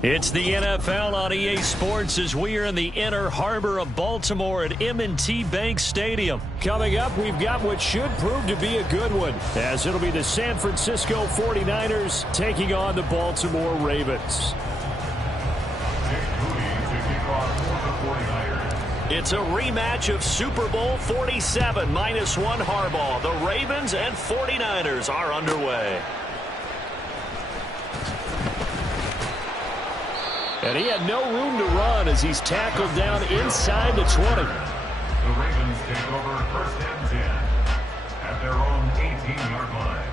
It's the NFL on EA Sports as we are in the inner harbor of Baltimore at M&T Bank Stadium. Coming up, we've got what should prove to be a good one, as it'll be the San Francisco 49ers taking on the Baltimore Ravens. It's a rematch of Super Bowl 47 -1 Harbaugh. The Ravens and 49ers are underway. And he had no room to run as he's tackled down inside the 20. The Ravens take over 1st and 10 at their own 18-yard line.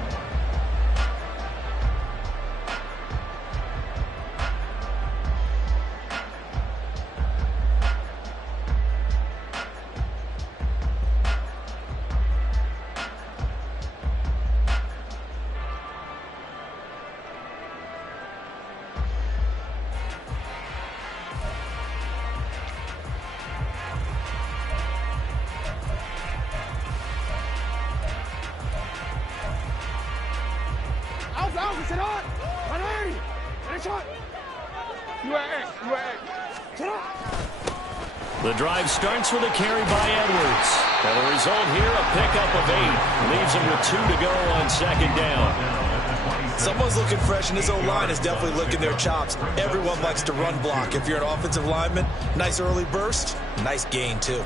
The drive starts with a carry by Edwards. And the result here, a pickup of 8. Leaves him with 2 to go on 2nd down. Someone's looking fresh, and his O-line is definitely licking their chops. Everyone likes to run block. If you're an offensive lineman, nice early burst, nice gain, too.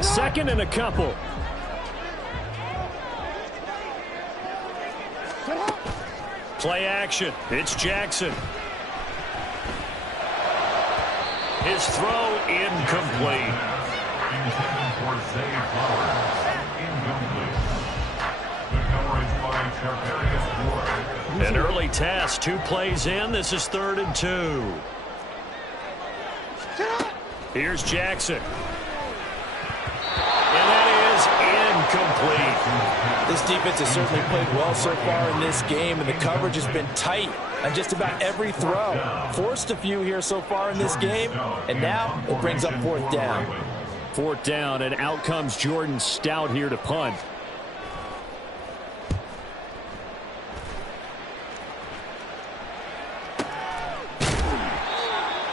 2nd and a couple. Play action. It's Jackson. His throw incomplete. An early task, 2 plays in. This is 3rd and 2. Here's Jackson. And that is incomplete. This defense has certainly played well so far in this game, and the coverage has been tight on just about every throw. Forced a few here so far in this game, and now it brings up 4th down. 4th down, and out comes Jordan Stout here to punt.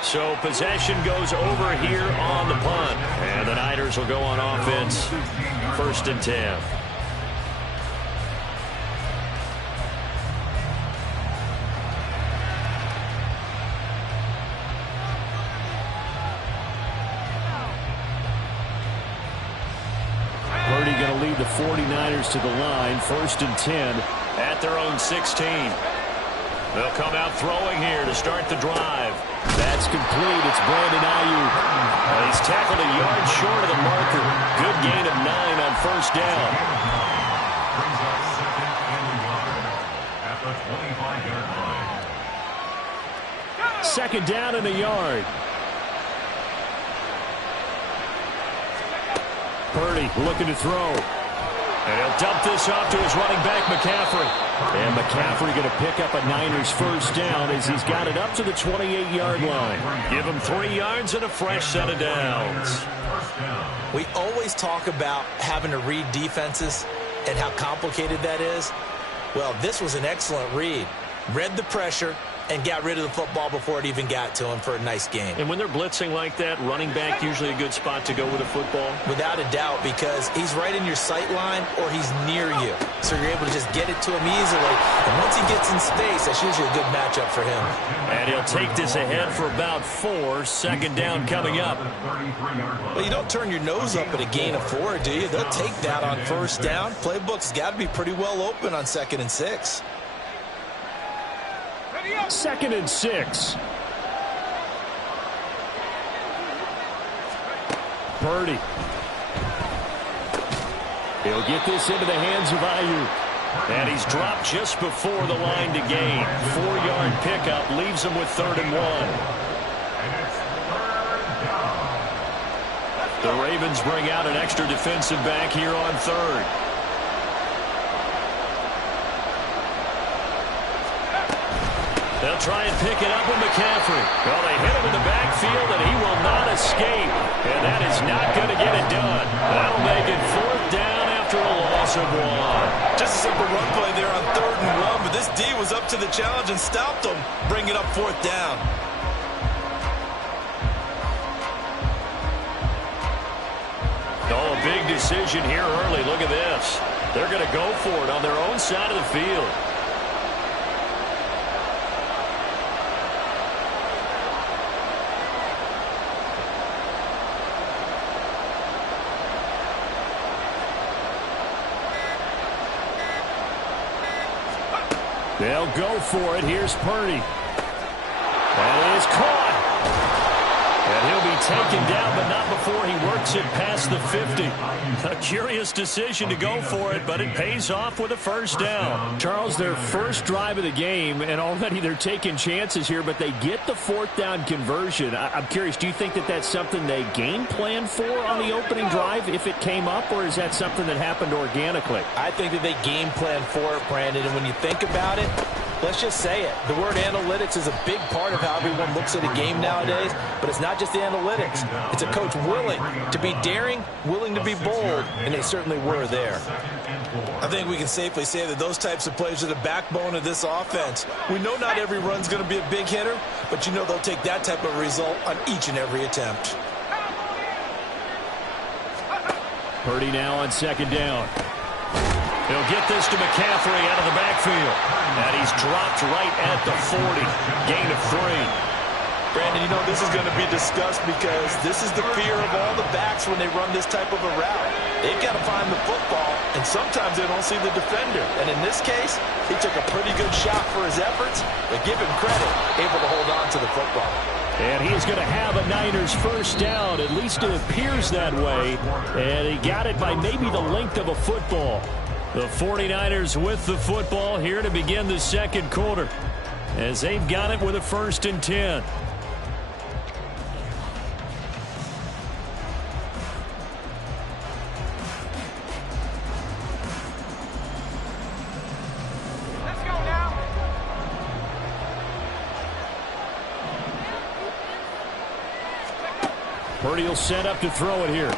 So possession goes over here on the punt, and the Niners will go on offense. 1st and 10. Purdy going to lead the 49ers to the line. 1st and 10 at their own 16. They'll come out throwing here to start the drive. That's complete. It's Brandon Ayuk. He's tackled a yard short of the marker. Good gain of 9 on 1st down. Brings up 2nd and 1 at the 25-yard line. 2nd down and a yard. Purdy looking to throw. And he'll dump this off to his running back, McCaffrey. And McCaffrey going to pick up a Niners 1st down as he's got it up to the 28-yard line. Give him 3 yards and a fresh set of downs. We always talk about having to read defenses and how complicated that is. Well, this was an excellent read. Read the pressure and got rid of the football before it even got to him for a nice game. And when they're blitzing like that, running back usually a good spot to go with a football? Without a doubt, because he's right in your sight line or he's near you. So you're able to just get it to him easily. And once he gets in space, that's usually a good matchup for him. And he'll take this ahead for about 4. 2nd down coming up. Well, you don't turn your nose up at a gain of 4, do you? They'll take that on 1st down. Playbook's got to be pretty well open on 2nd and 6. 2nd and 6. Purdy. He'll get this into the hands of Ayuk. And he's dropped just before the line to gain. 4-yard pickup leaves him with 3rd and 1. The Ravens bring out an extra defensive back here on 3rd. They'll try and pick it up with McCaffrey. Well, they hit him in the backfield, and he will not escape. And that is not going to get it done. That'll make it 4th down after a loss of 1. Just a simple run play there on 3rd and 1, but this D was up to the challenge and stopped them, bringing up 4th down. Oh, a big decision here early. Look at this. They're going to go for it on their own side of the field. They'll go for it. Here's Purdy. That is caught. And he'll be taken down, but not before he works it past the 50. A curious decision to go for it, but it pays off with a first down. Charles, their first drive of the game, and already they're taking chances here, but they get the 4th down conversion. I'm curious, do you think that that's something they game plan for on the opening drive if it came up, or is that something that happened organically? I think that they game plan for it, Brandon, and when you think about it, let's just say it. The word analytics is a big part of how everyone looks at a game nowadays, but it's not just the analytics. It's a coach willing to be daring, willing to be bold, and they certainly were there. I think we can safely say that those types of plays are the backbone of this offense. We know not every run's going to be a big hitter, but you know they'll take that type of result on each and every attempt. Purdy now on 2nd down. He'll get this to McCaffrey out of the backfield. And he's dropped right at the 40. Gain of 3. Brandon, you know this is going to be discussed because this is the fear of all the backs when they run this type of a route. They've got to find the football, and sometimes they don't see the defender. And in this case, he took a pretty good shot for his efforts, but give him credit, able to hold on to the football. And he's going to have a Niners first down. At least it appears that way. And he got it by maybe the length of a football. The 49ers with the football here to begin the 2nd quarter, as they've got it with a 1st and 10. Let's go now. Purdy will set up to throw it here.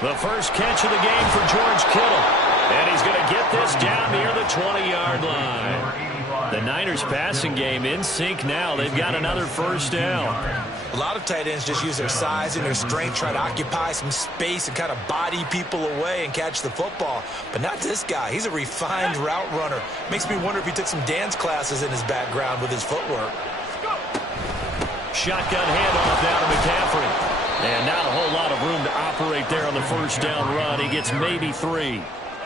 The first catch of the game for George Kittle. And he's going to get this down near the 20-yard line. The Niners passing game in sync now. They've got another first down. A lot of tight ends just use their size and their strength, try to occupy some space and kind of body people away and catch the football. But not this guy. He's a refined route runner. Makes me wonder if he took some dance classes in his background with his footwork. Shotgun handoff down to McCaffrey. And not a whole lot of room to operate there on the first down run. He gets maybe 3.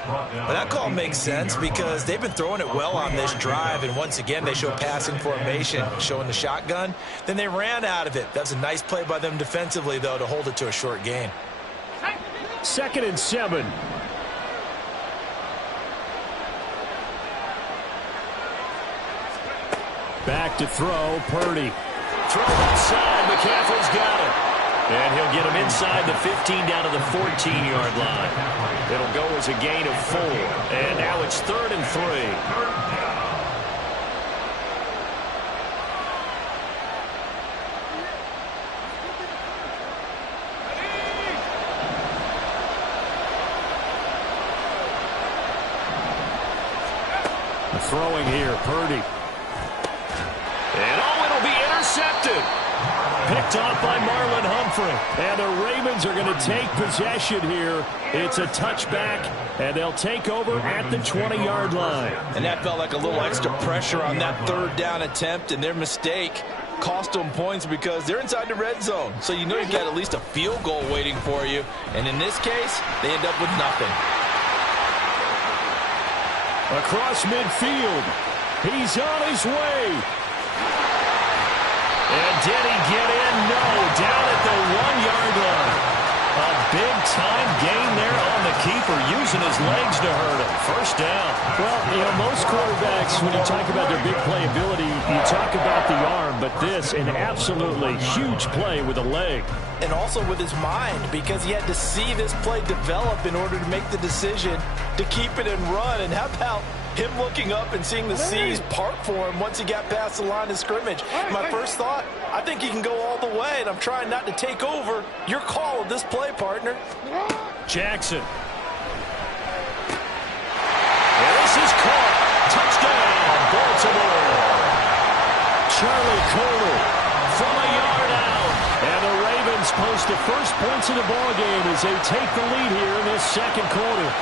But that call makes sense because they've been throwing it well on this drive, and once again they show passing formation, showing the shotgun. Then they ran out of it. That's a nice play by them defensively, though, to hold it to a short gain. 2nd and 7. Back to throw, Purdy. Throw outside, McCaffrey's got it. And he'll get him inside the 15 down to the 14-yard line. It'll go as a gain of 4. And now it's 3rd and 3. Throwing here, Purdy. And oh, it'll be intercepted. Picked off by Marlon Humphrey. And the Ravens are going to take possession here. It's a touchback, and they'll take over at the 20-yard line. And that felt like a little extra pressure on that 3rd down attempt, and their mistake cost them points because they're inside the red zone. So you know you've got at least a field goal waiting for you. And in this case, they end up with nothing. Across midfield. He's on his way. And did he get in? No. Down at the 1-yard line. A big-time gain there on the keeper, using his legs to hurt him. First down. Well, you know, most quarterbacks, when you talk about their big playability, you talk about the arm, but this, an absolutely huge play with a leg. And also with his mind, because he had to see this play develop in order to make the decision to keep it and run. And how about him looking up and seeing the seas part for him once he got past the line of scrimmage? My first thought, I think he can go all the way, and I'm trying not to take over your call of this play, partner. Jackson. post the first points of the ball game as they take the lead here in this second quarter.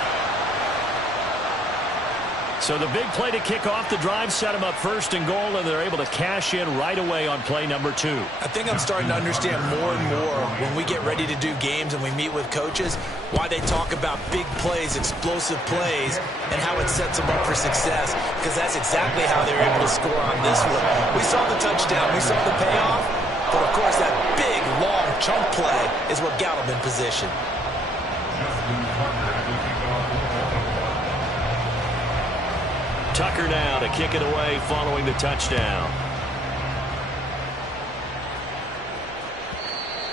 So the big play to kick off the drive set them up first and goal, and they're able to cash in right away on play number 2. I think I'm starting to understand more and more when we get ready to do games and we meet with coaches why they talk about big plays, explosive plays, and how it sets them up for success, because that's exactly how they're able to score on this one. We saw the touchdown. We saw the payoff. But, of course, that big, long chunk play is what got them in position. Tucker now to kick it away following the touchdown.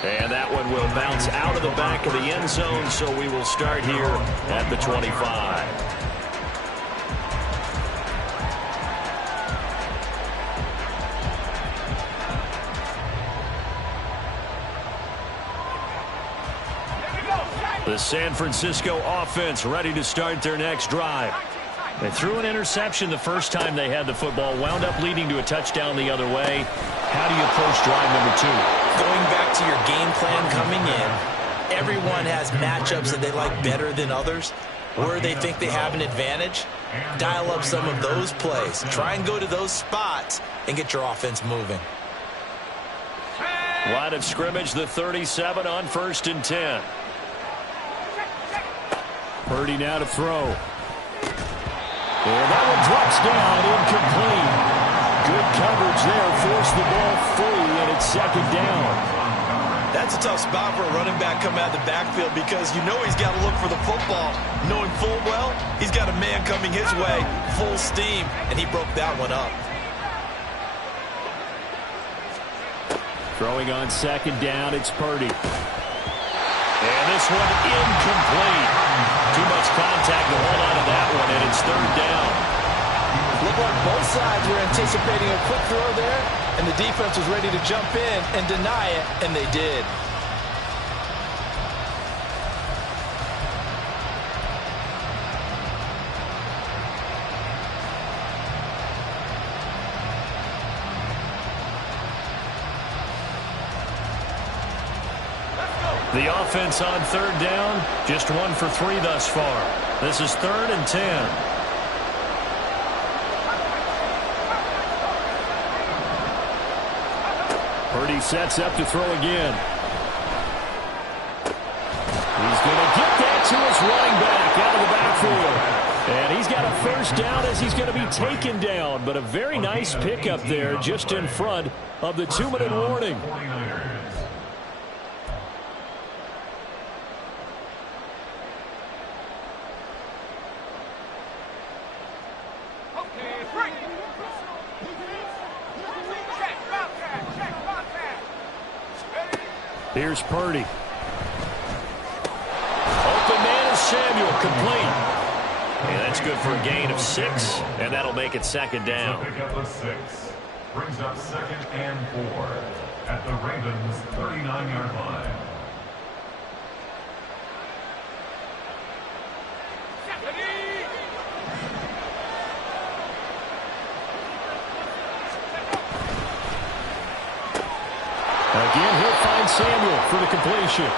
And that one will bounce out of the back of the end zone, so we will start here at the 25. The San Francisco offense ready to start their next drive. They threw an interception the first time they had the football, wound up leading to a touchdown the other way. How do you approach drive number 2? Going back to your game plan coming in, everyone has matchups that they like better than others, where they think they have an advantage. Dial up some of those plays. Try and go to those spots and get your offense moving. Line of scrimmage, the 37 on 1st and 10. Purdy now to throw. And that one drops down, incomplete. Good coverage there, forced the ball free, and it's 2nd down. That's a tough spot for a running back coming out of the backfield because you know he's got to look for the football, knowing full well he's got a man coming his way, full steam, and he broke that one up. Throwing on 2nd down, it's Purdy. And this one incomplete. Too much contact to hold on to that one, and it's 3rd down. Looked like both sides were anticipating a quick throw there, and the defense was ready to jump in and deny it, and they did. The offense on 3rd down, just 1 for 3 thus far. This is 3rd and 10. Purdy sets up to throw again. He's going to get that to his running back out of the backfield. And he's got a 1st down as he's going to be taken down. But a very nice pickup there just in front of the 2-minute warning. Here's Purdy. Open man is Samuel, complete. And that's good for a gain of 6, and that'll make it 2nd down. Pick up a 6. Brings up 2nd and 4 at the Ravens' 39-yard line. Again, he'll find Samuel for the completion.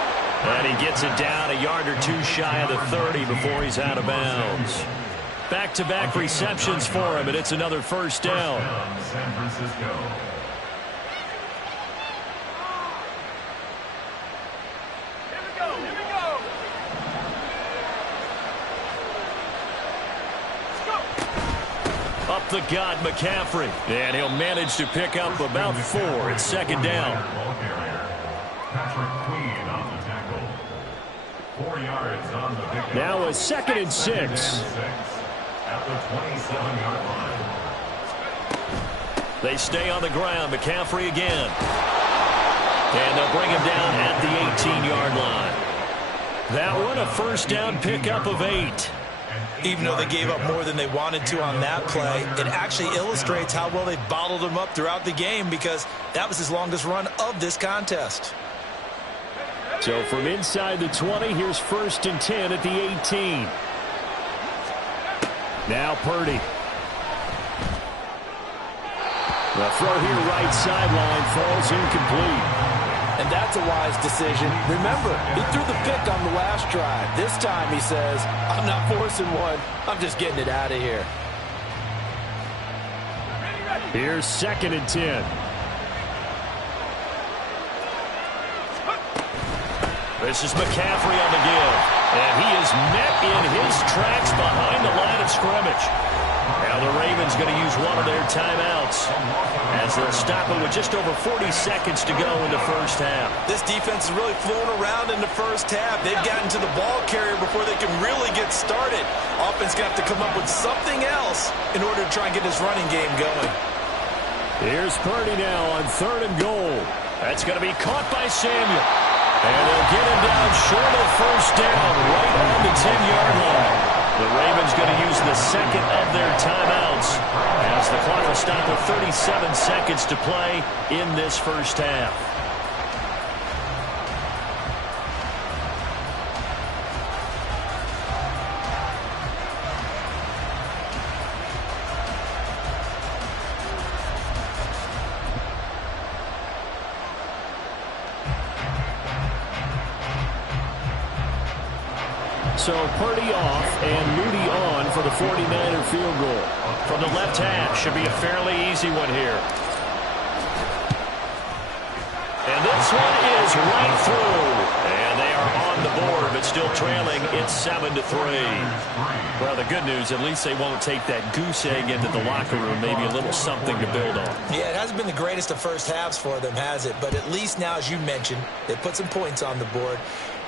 And he gets it down a yard or 2 shy of the 30 before he's out of bounds. Back-to-back receptions for him, and it's another 1st down. San Francisco. Up the gut, McCaffrey. And he'll manage to pick up about 4. It's 2nd down. Ball carrier. Patrick Queen on the tackle. 4 yards on the pickup. Now a 2nd and 6. At the 27-yard line. They stay on the ground. McCaffrey again. And they'll bring him down at the 18-yard line. That one a 1st down pickup of 8. Even though they gave up more than they wanted to on that play, it actually illustrates how well they bottled him up throughout the game because that was his longest run of this contest. So from inside the 20, here's 1st and 10 at the 18. Now Purdy. The throw here right sideline falls incomplete. And that's a wise decision. Remember, he threw the pick on the last drive. This time he says, I'm not forcing one. I'm just getting it out of here. Here's 2nd and 10. This is McCaffrey on the give. And he is met in his tracks behind the line of scrimmage. Now the Ravens going to use one of their timeouts as they'll stop it with just over 40 seconds to go in the first half. This defense is really flown around in the first half. They've gotten to the ball carrier before they can really get started. Offense got to come up with something else in order to try and get this running game going. Here's Purdy now on 3rd and goal. That's going to be caught by Samuel. And they'll get him down short of first down right on the 10-yard line. The Ravens going to use the 2nd of their timeouts as the clock will stop with 37 seconds to play in this first half. So Purdy off and Moody on for the 49er field goal. From the left half, should be a fairly easy one here. And this one is right through. And they are on the board, but still trailing. It's 7-3. Well, the good news, at least they won't take that goose egg into the locker room. Maybe a little something to build on. Yeah, it hasn't been the greatest of first halves for them, has it? But at least now, as you mentioned, they put some points on the board.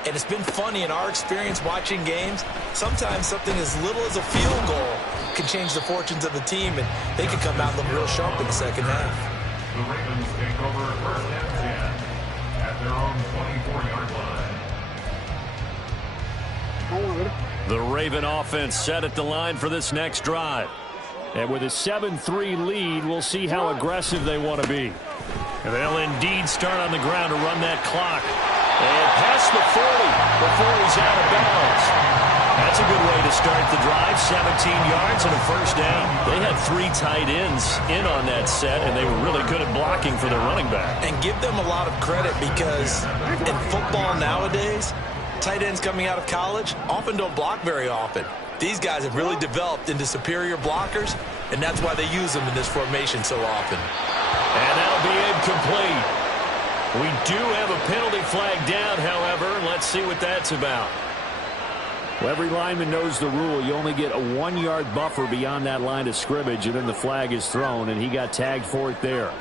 And it's been funny in our experience watching games. Sometimes something as little as a field goal can change the fortunes of the team, and they can come out looking real sharp in the second half. The Ravens take over 1st and 10 at their own 24-yard line. The Raven offense set at the line for this next drive. And with a 7-3 lead, we'll see how aggressive they want to be. And they'll indeed start on the ground to run that clock. And past the 40 before he's out of bounds. That's a good way to start the drive. 17 yards and a first down. They had 3 tight ends in on that set, and they were really good at blocking for their running back. And give them a lot of credit because in football nowadays, tight ends coming out of college often don't block very often. These guys have really developed into superior blockers, and that's why they use them in this formation so often. And that'll be incomplete. We do have a penalty flag down, however. Let's see what that's about. Well, every lineman knows the rule. You only get a 1-yard buffer beyond that line of scrimmage, and then the flag is thrown, and he got tagged for it there.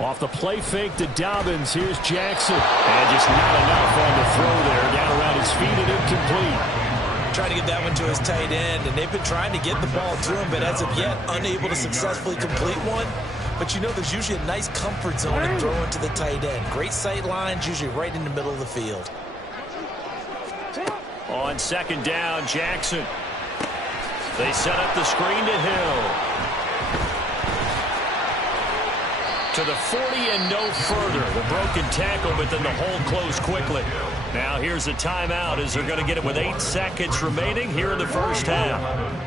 Off the play fake to Dobbins. Here's Jackson. And just not enough on the throw there. Down around his feet and incomplete. Trying to get that one to his tight end, and they've been trying to get the ball to him, but as of yet, unable to successfully complete one. But you know there's usually a nice comfort zone in throwing to the tight end. Great sight lines, usually right in the middle of the field. On 2nd down, Jackson. They set up the screen to Hill. To the 40 and no further. The broken tackle, but then the hole closed quickly. Now here's a timeout as they're going to get it with 8 seconds remaining here in the first half.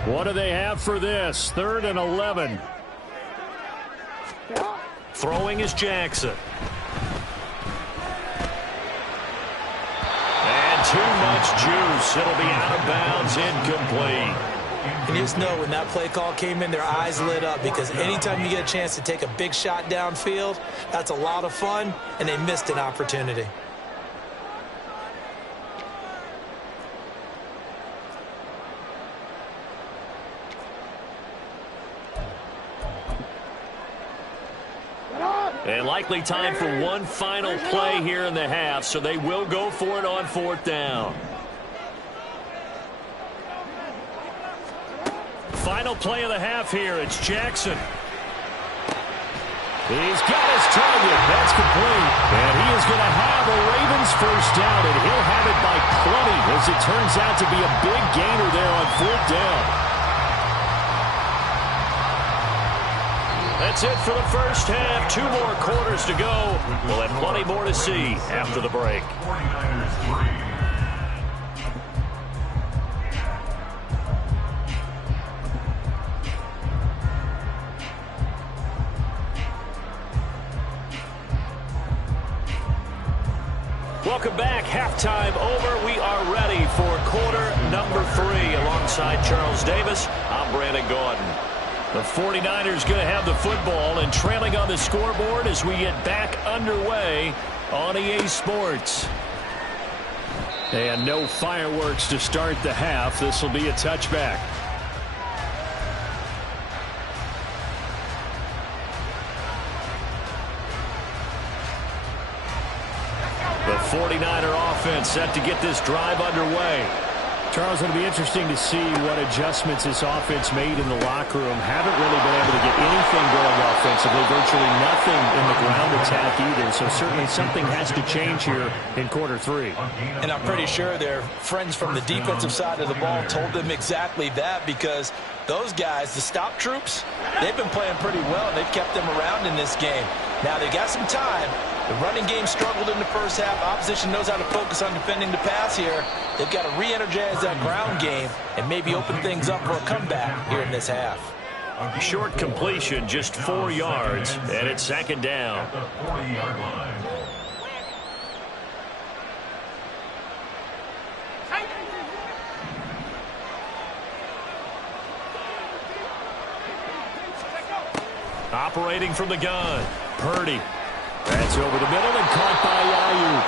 What do they have for this? 3rd and 11. Throwing is Jackson. And too much juice. It'll be out of bounds, incomplete. And you just know when that play call came in, their eyes lit up because anytime you get a chance to take a big shot downfield, that's a lot of fun, and they missed an opportunity. And likely time for one final play here in the half, so they will go for it on 4th down. Final play of the half here. It's Jackson. He's got his target. That's complete. And he is going to have a Ravens first down, and he'll have it by plenty as it turns out to be a big gainer there on 4th down. That's it for the first half. 2 more quarters to go. We'll have plenty more to see after the break. 49ers 3. Welcome back. Halftime over. We are ready for quarter number 3. Alongside Charles Davis, I'm Brandon Gordon. The 49ers going to have the football and trailing on the scoreboard as we get back underway on EA Sports. And no fireworks to start the half. This will be a touchback. The 49er offense set to get this drive underway. Charles, it'll be interesting to see what adjustments this offense made in the locker room. Haven't really been able to get anything going offensively, virtually nothing in the ground attack either. So certainly something has to change here in quarter 3. And I'm pretty sure their friends from the defensive side of the ball told them exactly that, because those guys, the stop troops, they've been playing pretty well, and they've kept them around in this game. Now they've got some time. The running game struggled in the first half. Opposition knows how to focus on defending the pass here. They've got to re-energize that ground game and maybe open things up for a comeback here in this half. Short completion, just 4 yards, and it's second down. At the 40-yard line. Operating from the gun, Purdy. That's over the middle and caught by Ayuk.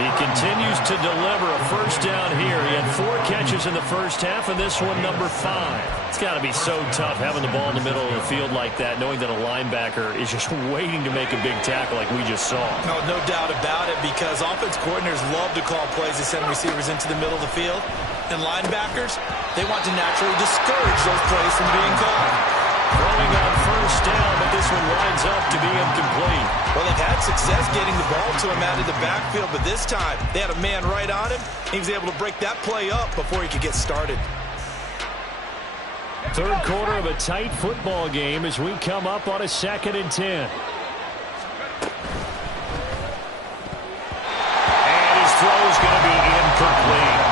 He continues to deliver a first down here. He had 4 catches in the first half, and this one number 5. It's got to be so tough having the ball in the middle of the field like that, knowing that a linebacker is just waiting to make a big tackle like we just saw. No doubt about it, because offense coordinators love to call plays to send receivers into the middle of the field. And linebackers, they want to naturally discourage those plays from being called. Throwing on first down, but this one winds up to be incomplete. Well, they've had success getting the ball to him out of the backfield, but this time they had a man right on him. He was able to break that play up before he could get started. Third quarter of a tight football game as we come up on a 2nd and 10. And his throw is going to be incomplete.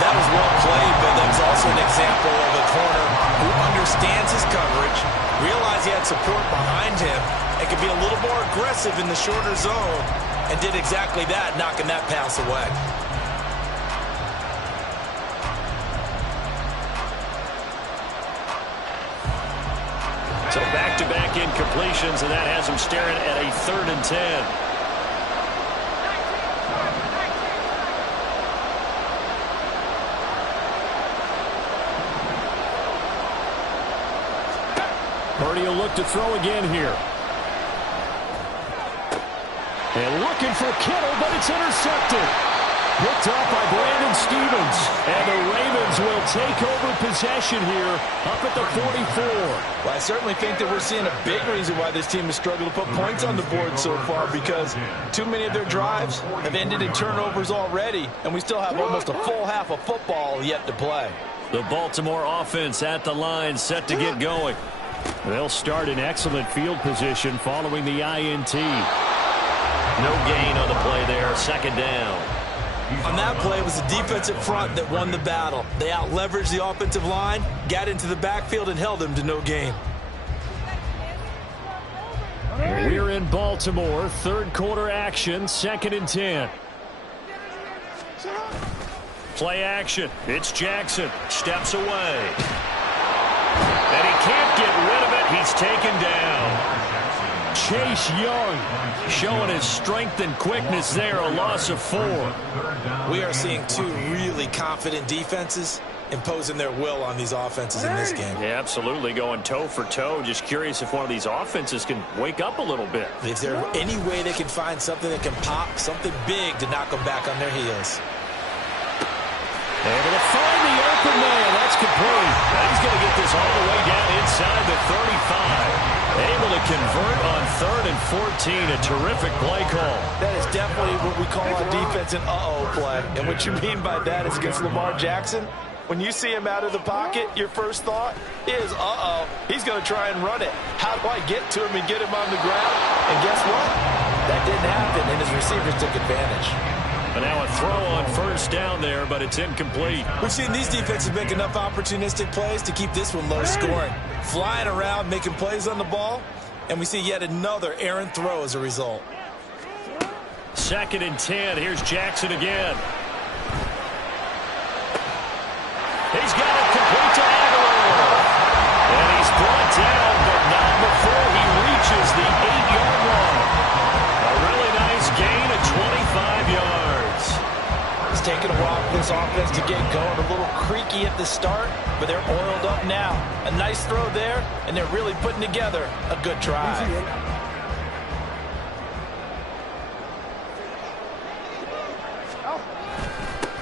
That was well played, but that was also an example of a corner who understands his coverage, realized he had support behind him, and could be a little more aggressive in the shorter zone, and did exactly that, knocking that pass away. So back-to-back incompletions, and that has him staring at a 3rd and 10. Purdy will look to throw again here. And looking for Kittle, but it's intercepted. Picked off by Brandon Stevens. And the Ravens will take over possession here up at the 44. Well, I certainly think that we're seeing a big reason why this team has struggled to put points on the board so far, because too many of their drives have ended in turnovers already, and we still have almost a full half of football yet to play. The Baltimore offense at the line, set to get going. They'll start in excellent field position following the INT. No gain on the play there, 2nd down. On that play, it was the defensive front that won the battle. They out-leveraged the offensive line, got into the backfield, and held them to no gain. We're in Baltimore, 3rd quarter action, 2nd and 10. Play action. It's Jackson. Steps away. And he can't get rid of it. He's taken down. Chase Young showing his strength and quickness there, a loss of 4. We are seeing 2 really confident defenses imposing their will on these offenses in this game. Yeah, absolutely, going toe for toe. Just curious if one of these offenses can wake up a little bit. Is there any way they can find something that can pop, something big to knock them back on their heels? Able to find the open man. That's complete. He's going to get this all the way down inside the 35. Able to convert on 3rd and 14. A terrific play call. That is definitely what we call on defense an uh-oh play. And what you mean by that is against Lamar Jackson, when you see him out of the pocket, your first thought is, uh-oh, he's going to try and run it. How do I get to him and get him on the ground? And guess what? That didn't happen, and his receivers took advantage. And now a throw on first down there, but it's incomplete. We've seen these defenses make enough opportunistic plays to keep this one low scoring. Flying around, making plays on the ball, and we see yet another errant throw as a result. 2nd and 10. Here's Jackson again. He's got it complete to Aguilar. And he's brought down, but not before he reaches the 8-yard line. A really nice gain of 25 yards. It's taken a while for this offense to get going. A little creaky at the start, but they're oiled up now. A nice throw there, and they're really putting together a good drive.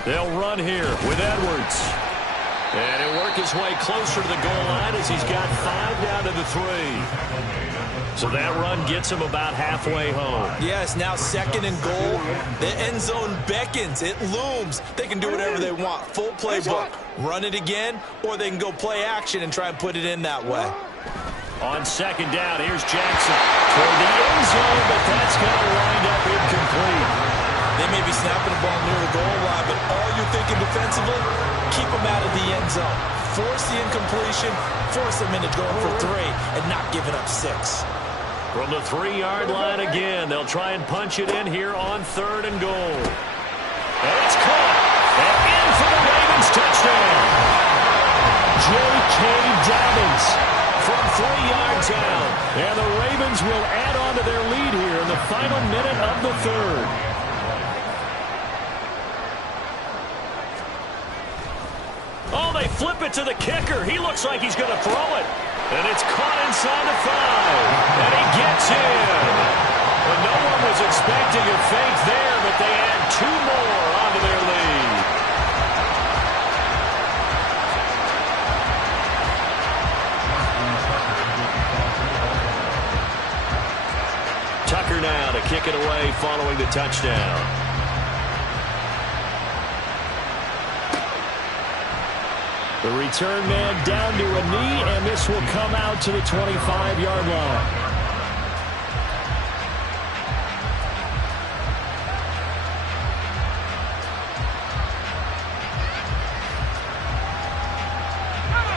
They'll run here with Edwards. And he'll work his way closer to the goal line as he's got 5 down to the 3. So that run gets him about halfway home. Yeah, it's now 2nd and goal. The end zone beckons. It looms. They can do whatever they want. Full playbook. Run it again, or they can go play action and try and put it in that way. On 2nd down, here's Jackson toward the end zone, but that's going to wind up incomplete. They may be snapping the ball near the goal line, but all you're thinking defensively, keep them out of the end zone. Force the incompletion, force them into going for 3, and not giving up 6. From the 3-yard line again, they'll try and punch it in here on 3rd and goal. And it's caught. And in for the Ravens touchdown. J.K. Dobbins from 3 yards out. And the Ravens will add on to their lead here in the final minute of the 3rd. Oh, they flip it to the kicker. He looks like he's going to throw it. And it's caught inside the 5. And he gets in. Well, no one was expecting a fake there, but they add 2 more onto their lead. Tucker now to kick it away following the touchdown. The return man down to a knee, and this will come out to the 25-yard line.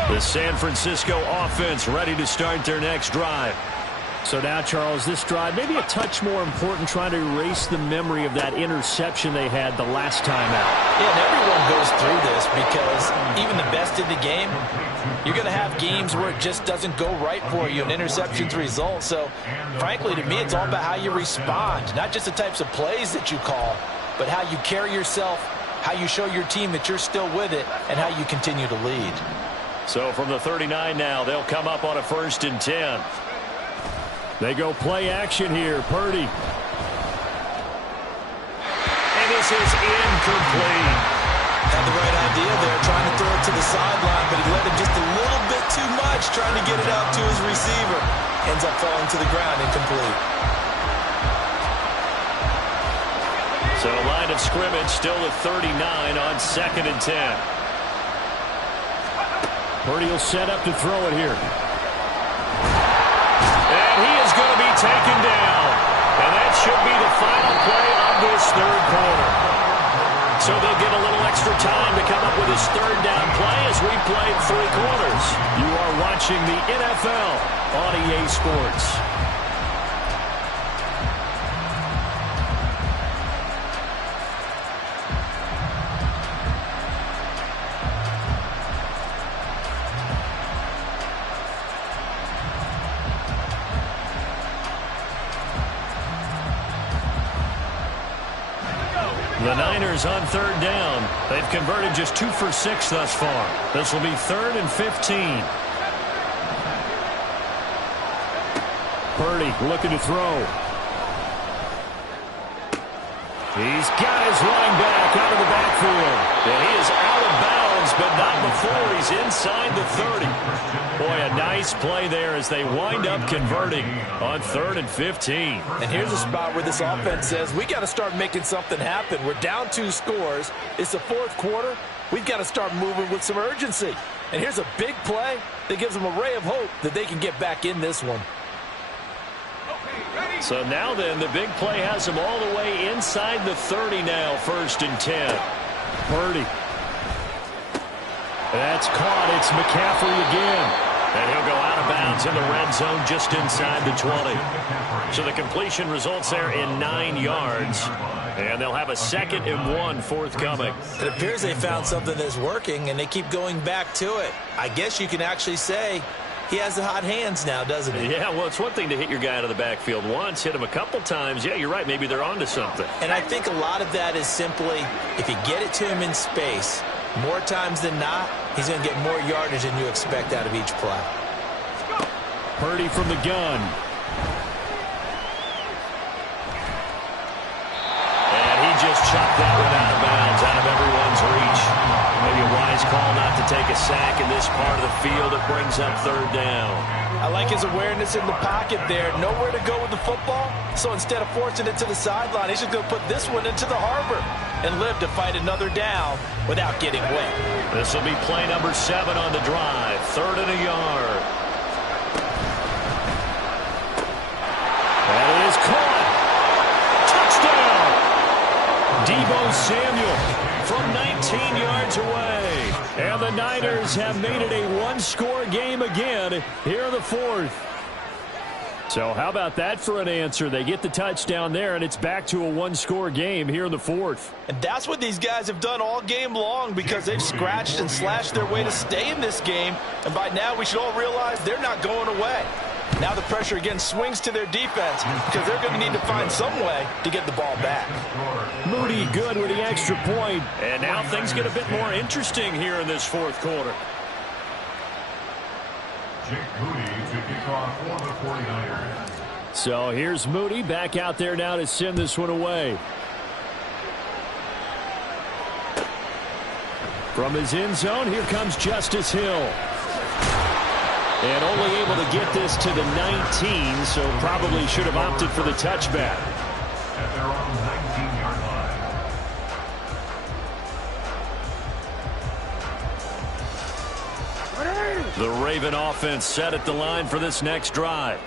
The San Francisco offense ready to start their next drive. So now, Charles, this drive maybe a touch more important, trying to erase the memory of that interception they had the last time out. Yeah, and everyone goes through this because even the best in the game, you're going to have games where it just doesn't go right for you, and interceptions result. So, frankly, to me, it's all about how you respond, not just the types of plays that you call, but how you carry yourself, how you show your team that you're still with it, and how you continue to lead. So from the 39 now, they'll come up on a 1st and 10. They go play action here. Purdy. And this is incomplete. Had the right idea there, trying to throw it to the sideline, but he let it just a little bit too much, trying to get it out to his receiver. Ends up falling to the ground, incomplete. So line of scrimmage still at 39 on 2nd and 10. Purdy will set up to throw it here. And he is going to be taken down. And that should be the final play of this 3rd quarter. So they'll get a little extra time to come up with his 3rd down play as we played 3 quarters. You are watching the NFL on EA Sports. The Niners on 3rd down. They've converted just 2 for 6 thus far. This will be 3rd and 15. Purdy looking to throw. He's got his running back out of the backfield. And he is out of bounds, but not before he's inside the 30. Boy, a nice play there as they wind up converting on 3rd and 15. And here's a spot where this offense says, we got to start making something happen. We're down 2 scores. It's the 4th quarter. We've got to start moving with some urgency. And here's a big play that gives them a ray of hope that they can get back in this one. So now then, the big play has him all the way inside the 30 now, 1st and 10. Purdy. That's caught. It's McCaffrey again. And he'll go out of bounds in the red zone just inside the 20. So the completion results there in 9 yards. And they'll have a 2nd and 1 forthcoming. It appears they found something that's working, and they keep going back to it. I guess you can actually say he has the hot hands now, doesn't he? Yeah, well, it's one thing to hit your guy out of the backfield once, hit him a couple times. Yeah, you're right. Maybe they're onto something. And I think a lot of that is simply if you get it to him in space, more times than not, he's going to get more yardage than you expect out of each play. Purdy from the gun. And he just chopped that one out of bounds, out of everyone's reach. Maybe a wise call not to take a sack in this part of the field. It brings up 3rd down. I like his awareness in the pocket there. Nowhere to go with the football. So instead of forcing it to the sideline, he's just going to put this one into the harbor and live to fight another down without getting wet. This will be play number 7 on the drive. 3rd and a yard. And it is caught. Touchdown! Deebo Samuel from 19 yards away. And the Niners have made it a 1-score game again here in the 4th. So how about that for an answer? They get the touchdown there, and it's back to a 1-score game here in the 4th. And that's what these guys have done all game long because they've scratched and slashed their way to stay in this game. And by now we should all realize they're not going away. Now the pressure again swings to their defense because they're going to need to find some way to get the ball back. Moody good with the extra point. And now things get a bit more interesting here in this 4th quarter. Jake Moody to kick off for the 49ers. So here's Moody back out there now to send this one away. From his end zone, here comes Justice Hill. And only able to get this to the 19, so probably should have opted for the touchback. At their own 19-yard line. The Raven offense set at the line for this next drive.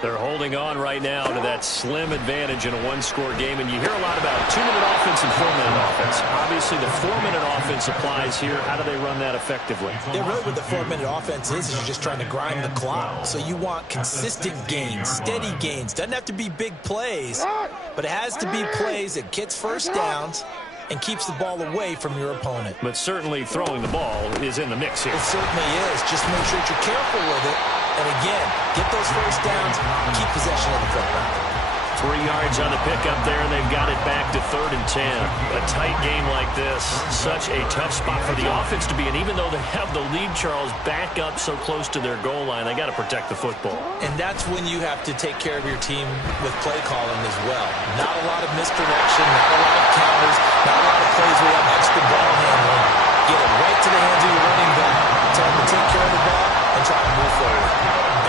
They're holding on right now to that slim advantage in a 1-score game. And you hear a lot about 2-minute offense and 4-minute offense. Obviously, the 4-minute offense applies here. How do they run that effectively? Yeah, really what the 4-minute offense is you're just trying to grind the clock. So you want consistent gains, steady gains. Doesn't have to be big plays, but it has to be plays that gets first downs and keeps the ball away from your opponent. But certainly throwing the ball is in the mix here. It certainly is. Just make sure that you're careful with it. And again, get those first downs, keep possession of the football. 3 yards on the pickup there, and they've got it back to 3rd and 10. A tight game like this, such a tough spot for the offense to be in. Even though they have the lead, Charles, back up so close to their goal line, they got to protect the football. And that's when you have to take care of your team with play calling as well. Not a lot of misdirection, not a lot of counters, not a lot of plays where you have extra ball handling. Get it right to the hands of your running back. Tell them to take care of the ball and try to move forward.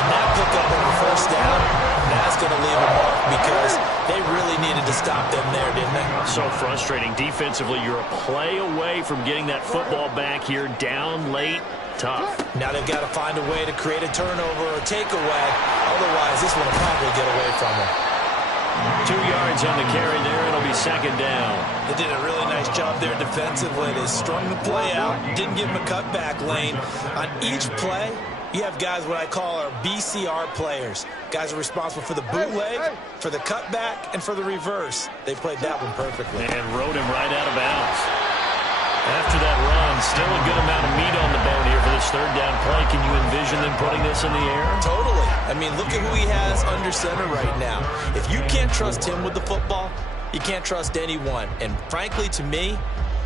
And that pickup on the first down, that's going to leave a mark because they really needed to stop them there, didn't they? So frustrating. Defensively, you're a play away from getting that football back here, down late. Tough. Now they've got to find a way to create a turnover or takeaway. Otherwise, this one will probably get away from them. 2 yards on the carry there. It'll be 2nd down. They did a really nice job there defensively. They strung the play out, didn't give them a cutback lane. On each play, you have guys what I call our BCR players. Guys are responsible for the bootleg, for the cutback, and for the reverse. They played that one perfectly. And rode him right out of bounds. After that run, still a good amount of meat on the bone here for this 3rd down play. Can you envision them putting this in the air? Totally. I mean, look at who he has under center right now. If you can't trust him with the football, you can't trust anyone. And frankly, to me,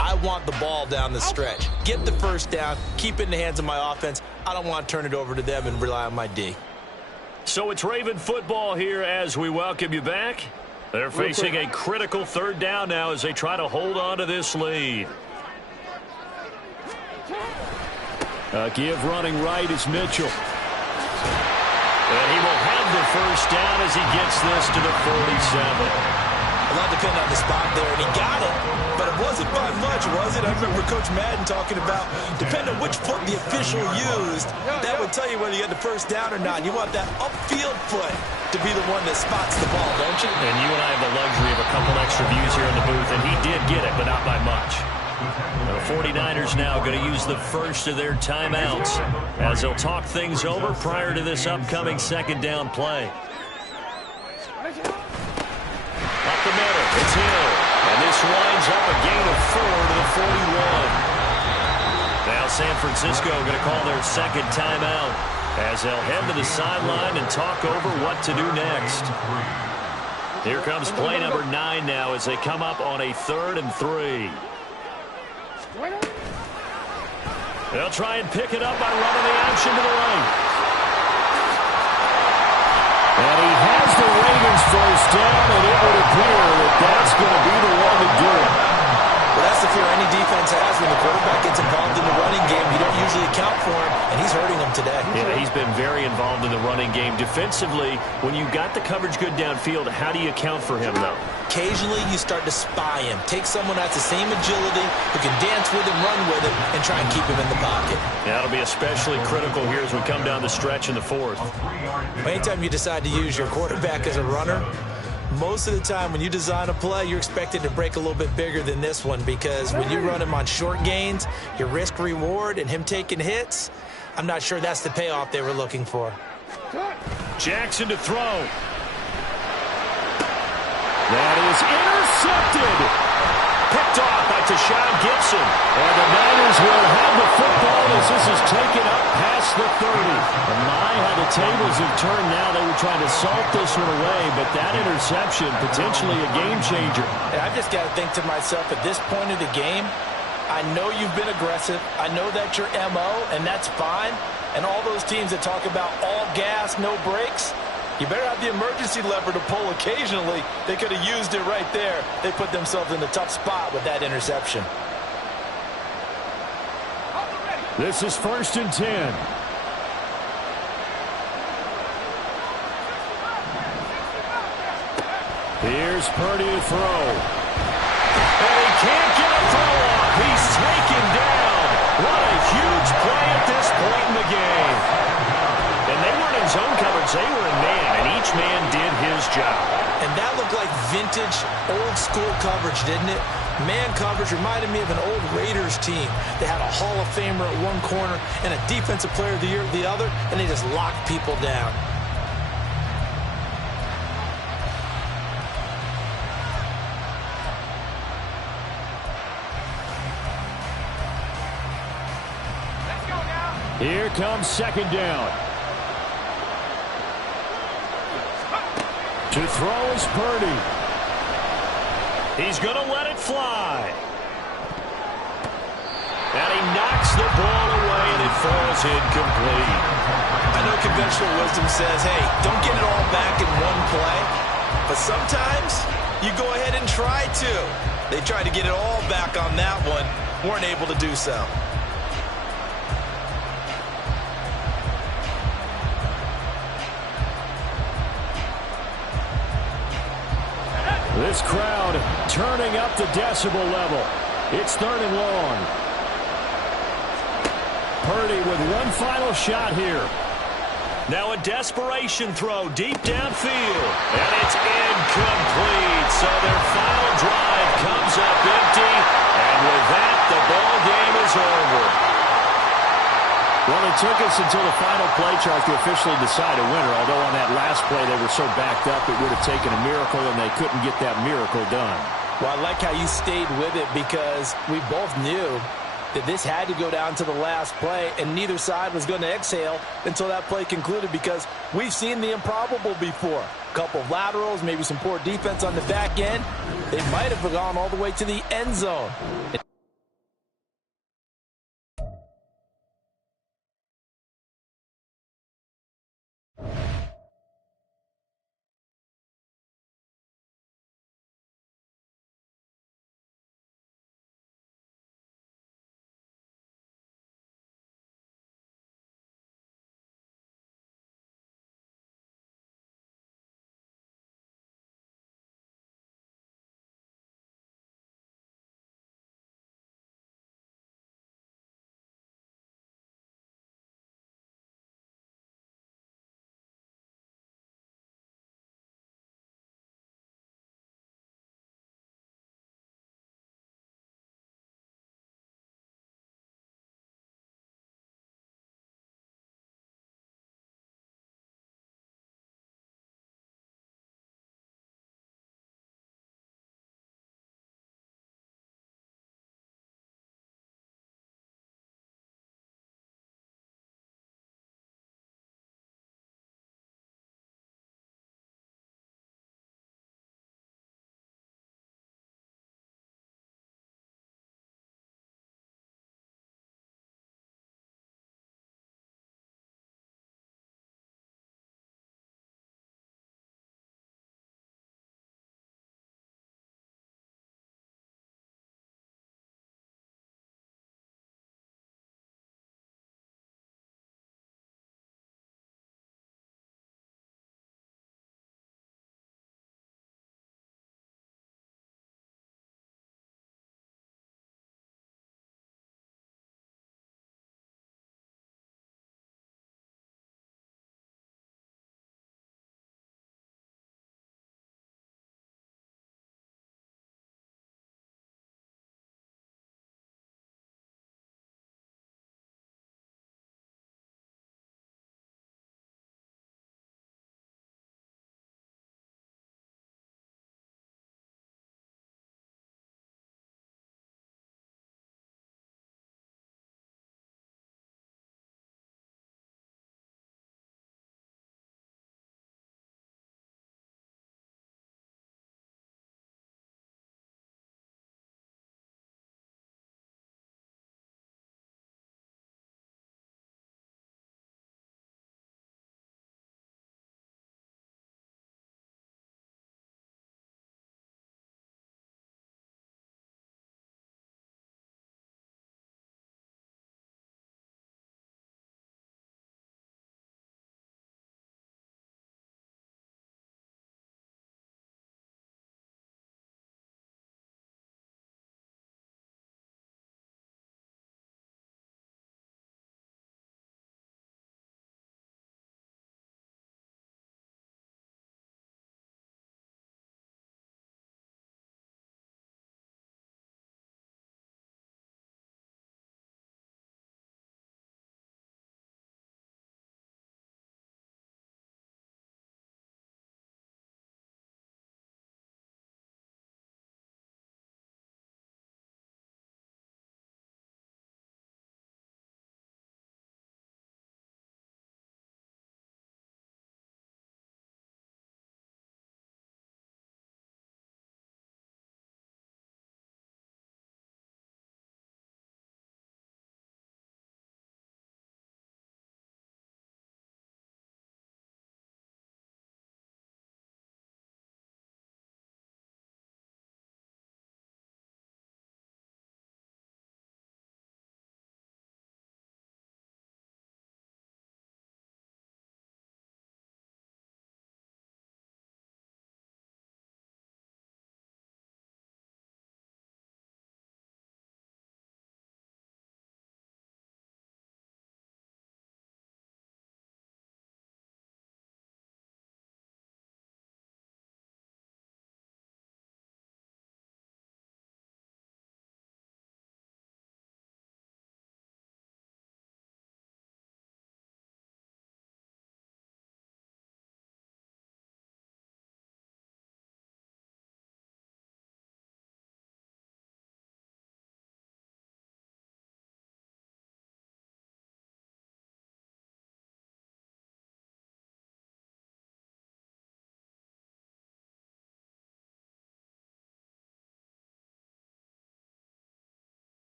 I want the ball down the stretch. Get the first down, keep it in the hands of my offense. I don't want to turn it over to them and rely on my D. So it's Raven football here as we welcome you back. They're facing a critical 3rd down now as they try to hold on to this lead. Give running right is Mitchell. And he will have the first down as he gets this to the 47. A lot depended on the spot there, and he got it, but it wasn't by much, was it? I remember Coach Madden talking about, depending on which foot the official used, that would tell you whether you had the first down or not. You want that upfield foot to be the one that spots the ball, don't you? And you and I have the luxury of a couple extra views here in the booth, and he did get it, but not by much. The 49ers now going to use the first of their timeouts as they'll talk things over prior to this upcoming 2nd down play. Up the middle, it's Hill. up a gain of 4 to the 41. Now San Francisco going to call their second timeout as they'll head to the sideline and talk over what to do next. Here comes play number 9 now as they come up on a 3rd and 3. They'll try and pick it up by running the action to the right. And he has the Ravens first down, and it would appear that that's going to be the one to do it. Well, that's the fear any defense has when the quarterback gets involved in the running game. You don't usually account for him, and he's hurting them today. Yeah, he's been very involved in the running game. Defensively, when you got the coverage good downfield, how do you account for him, though? Occasionally, you start to spy him. Take someone that's the same agility, who can dance with him, run with him, and try and keep him in the pocket. Yeah, that'll be especially critical here as we come down the stretch in the 4th. Anytime you decide to use your quarterback as a runner, most of the time when you design a play, you're expected to break a little bit bigger than this one, because when you run him on short gains, your risk-reward and him taking hits, I'm not sure that's the payoff they were looking for. Jackson to throw. That is intercepted. Picked off by Tashawn Gibson. And the Niners will have the football as this is taken up past the 30. And my, how the tables have turned now. They were trying to salt this one away, but that interception, potentially a game changer. And I've just got to think to myself, at this point of the game, I know you've been aggressive. I know that's your MO, and that's fine. And all those teams that talk about all gas, no brakes, you better have the emergency lever to pull occasionally. They could have used it right there. They put themselves in a tough spot with that interception. This is 1st and 10. Here's Purdy to throw. And he can't get a throw off. He's taken down. What a huge play at this point in the game. And they weren't in zone coverage. They were in man, and each man did his job. And that looked like vintage, old-school coverage, didn't it? Man coverage reminded me of an old Raiders team. They had a Hall of Famer at one corner and a Defensive Player of the Year at the other, and they just locked people down. Let's go now. Here comes 2nd down. To throw is Purdy. He's going to let it fly. And he knocks the ball away, and it falls incomplete. I know conventional wisdom says, hey, don't get it all back in one play. But sometimes you go ahead and try to. They tried to get it all back on that one. Weren't able to do so. This crowd turning up the decibel level. It's 3rd and long. Purdy with one final shot here. Now a desperation throw deep downfield. And it's incomplete. So their final drive comes up empty. And with that, the ball game is over. Well, it took us until the final play chart to officially decide a winner, although on that last play they were so backed up it would have taken a miracle, and they couldn't get that miracle done. Well, I like how you stayed with it, because we both knew that this had to go down to the last play, and neither side was going to exhale until that play concluded, because we've seen the improbable before. A couple of laterals, maybe some poor defense on the back end. They might have gone all the way to the end zone.